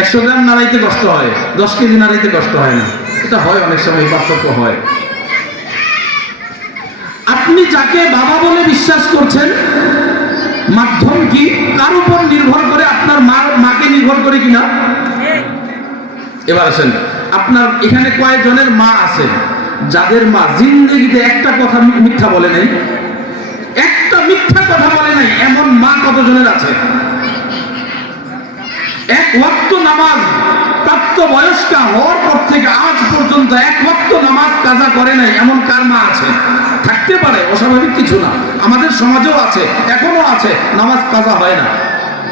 একশো গ্রাম নাড়াইতে কষ্ট হয়, দশ কেজি নাড়াইতে কষ্ট হয় না। এটা হয় অনেক সময় পার্থক্য হয়। আপনি যাকে বাবা বলে বিশ্বাস করছেন, মাধ্যম কি? কার উপর নির্ভর করে আপনার মা, মাকে নির্ভর করে কিনা? এবার আসেন, আপনার এখানে কয়েকজনের মা আছে। যাদের মা জিন্দগিতে একটা কথা মিথ্যা বলে নাই। একটা মিথ্যা কথা বলে নাই, এমন মা কতজনের আছে? এক ওয়াক্ত নামাজ প্রাপ্ত বয়স্কা হওয়ার পর থেকে আজ পর্যন্ত এক ওয়াক্ত নামাজ কাজা করে নাই, এমন কার মা আছে? থাকতে পারে, অস্বাভাবিক কিছু না। আমাদের সমাজেও আছে এখনও আছে, নামাজ কাজা হয় না।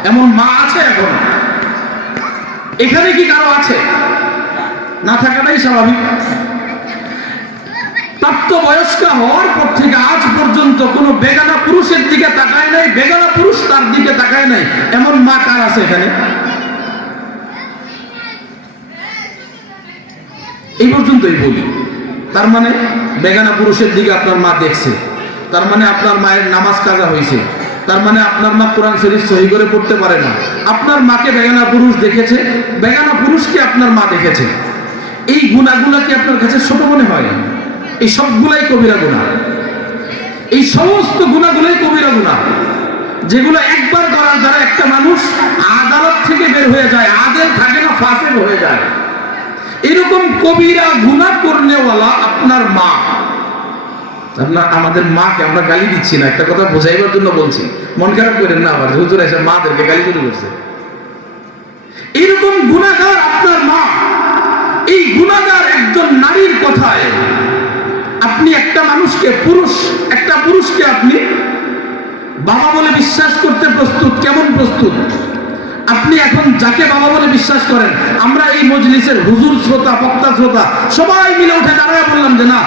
এমন মা আছে এখনও এখানে কি কারও আছে? না থাকাটাই স্বাভাবিক। প্রাপ্ত বয়স্কা হওয়ার পর থেকে আজ পর্যন্ত কোনো বেগানা পুরুষের দিকে তাকায় নাই, বেগানা পুরুষ তার দিকে তাকায় নাই। এমন মা কার আছে এখানে? এই পর্যন্তই বলি। তার মানে বেগানা পুরুষের দিকে আপনার মা দেখছে। তার মানে আপনার মায়ের নামাজ কাজা হয়েছে। তার মানে আপনার মা কোরআন শরীফ সহি করে পড়তে পারে না। আপনার মাকে বেগানা পুরুষ দেখেছে, বেগানা পুরুষকে আপনার মা দেখেছে। এই গুণাগুলা কি আপনার কাছে ছোট মনে হয়? এই সবগুলাই কবিরা গুণা। এই সমস্ত গুণাগুলাই কবিরা গুণা। যেগুলো একবার করার দ্বারা একটা মানুষ আদালত থেকে বের হয়ে যায় আদেল থাকে না এরকম কবিরা গুণা করনেওয়ালা আপনার মা। আপনার আমাদের মাকে আমরা গালি দিচ্ছি না। একটা কথা বোঝাইবার জন্য বলছি। মন খারাপ করেন না আবার। হুজুর এসে মাদেরকে গালি শুরু করছে। এরকম গুণাগার আপনার মা। এই গুণাগার একজন নারীর কথায় আপনি একটা মানুষকে, পুরুষ, একটা পুরুষকে আপনি বাবা বলে বিশ্বাস করতে প্রস্তুত? কেমন প্রস্তুত? আপনি এখন যাকে বাবা বলে বিশ্বাস করেন, আমরা এই মজলিসের হুজুর, শ্রোতা, বক্তা, শ্রোতা, সবাই মিলে উঠে দাঁড়ায় বললাম যে না